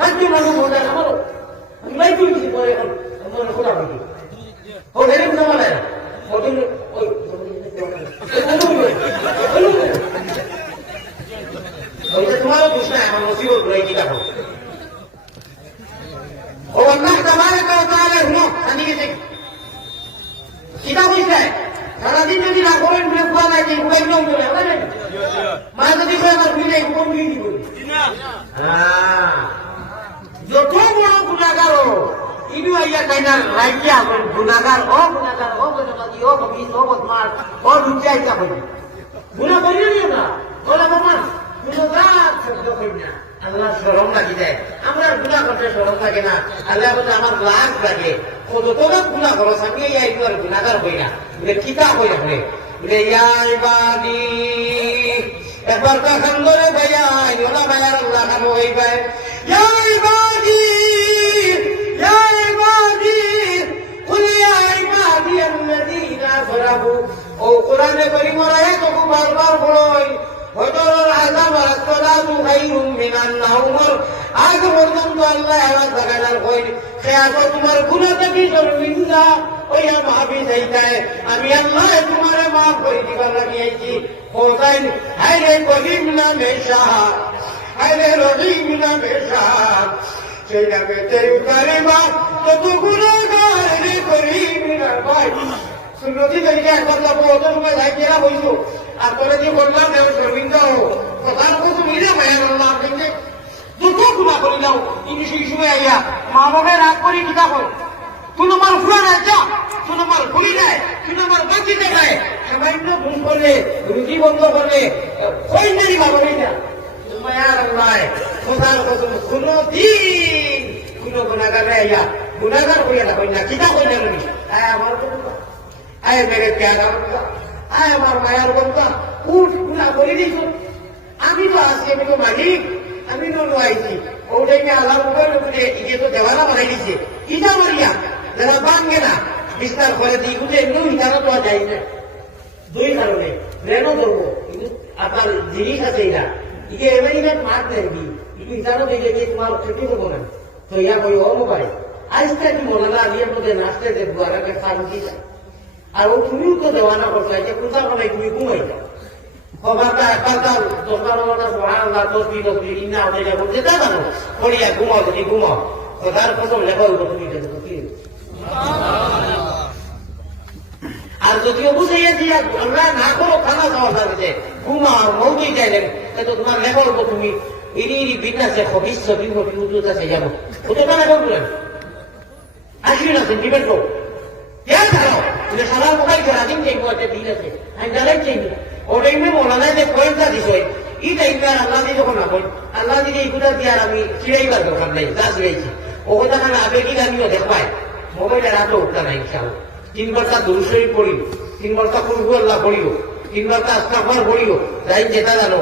রাজ্য মানুষ বোঝায় আমারও আমি লাই তুই কিছু পরে এখন আমার খোলা বুঝি ও হেরে বুঝা বলে না ওই তোমারও দোষ নাই আমার মুসিবত রয়ে কি দেখো ও আল্লাহ তাবারাকা ওয়া তাআলা শুনো আমি গেছে কিতা কইছে সারাদিন যদি না। করেন বলে খোয়া নাই যে উড়াই নিয়ম করে হবে না মা যদি কয় আমার বুঝে কোন দিয়ে দিব হ্যাঁ যত বড় গুণাগার ও ইনু আইয়া কাইনা রাইয়া আমার ও গুণাগার ও গুণাগারি ও কবির ও বদমাস ও লুচিয়া ইচ্ছা করি গুণা করি না বলে বাবা গুণাগার শব্দ করি না। আল্লাহ সরম লাগি যায়। আমরা গুণা করতে সরম লাগে না। আল্লাহ বলতে আমার লাভ লাগে। কত তোরা গুণা করো আমি এই আইবু আর গুণাগার হই না। বলে কিতা হই না বলে বলে ইয়া ইবাদি একবার কাখান করে ভাইয়া ইওনা ভাইয়ার আল্লাহ খান হই ভাই ইয়া বারবার বলই হজরের আযাব আর সালাতু খায়রুম মিনান নাওমর আজ পর্যন্ত আল্লাহ আমার জাগানার কই খেয়াল তোমার গুনাহ থেকে শর্মিন্দা ওই ভাবি যাইতায় আমি আল্লাহ তোমারে মাফ করে দিবার লাগি আইছি। কোথায় হায় রে করিম নামে শাহ হায় রে রহিম নামে শাহ সেই নামে তেরু কারিমা তত গুণাগার রে করিম না ভাই। সুন্নতি তরিকা একবার যাব অত সময় যাইকেরা হইছো আর পরে যে বললাম দেব শর্মিন্দা হো প্রধান কথা মিলে মায়ের কিন্তু যত গুণা করি যাও ইংলিশ সময় আইয়া মা বাবা রাগ করি কিতা কর তুই আমার ফুরা না যা তুই আমার ভুলি নাই তুই আমার বাকি দেখায় সামান্য ভুল করলে, রুটি বন্ধ করলে, কই নেই ভালো নেই না। মায়ার আল্লাহ খোদার কসম কোনো দিন কোনো গুণাগার আইয়া, গুণাগার করিয়া না কই না কিতা কই না আয় আমার আয়, মেরে প্যারা আয় আমার মায়ার বন্ধা, উঠ গুণা করে দিছ আমি তো আছি, আমি তো মালিক, আমি তো আইছি ওটাকে করে বলে ইয়ে তো দেওয়ানা বানাই দিছে? ইটা মারিয়া, যারা বানগে না, বিস্তার করে দিই কিন্তু এমনিও ইটারা তো যাই না। দুই কারণে রেনো ধরবো, কিন্তু আপনার জিনিস আছে এটা এবার ইভেন মাঠ নেবি ইকে ইটারও দেখলে কি তোমার ক্ষতি করব না। তো ইয়া কই ও মোবাইল আজকে কি মনে না দিয়ে মধ্যে নাচতে দেখব আর একটা যায়? আর ও তুমিও তো দেওয়ানা করছ একে পূজা করে তুমি ঘুমাই যাও যদি ঘুমাও খোদার আর যদিও বুঝাইয়া দিয়া আমরা না করো খানা খাওয়া থাকছে ঘুমাও মৌকি চাইলেন তো তোমার লেখা হইব তুমি। ইনি ইনি বিন্যাসে হবিষ্য আছে যাব ওটা না লেখা আসবি না তুমি ডিবেট করো কেন એટલે સારા મોબાઈલ ઘરાની જઈ હોય તે દિન છે আমি জানেন চাই না ওই টাইমে মৌলানায় যে কয়েকটা বিষয় এই টাইমে আর আল্লাহ দিয়ে যখন আপন, আল্লাহ দিয়ে এইগুলা দিয়ে আর আমি চিড়াইবার দরকার নাই দাস রয়েছি ওকে তখন আবেগিক আমিও দেখায় মোবাইলের রাতও উঠতে নাই ইনশাল তিন তার দুরুসই পড়িল তিন তা কুলহু আল্লাহ পড়িল তিনবার তা আস্তাফার পড়িল যাই যেটা জানো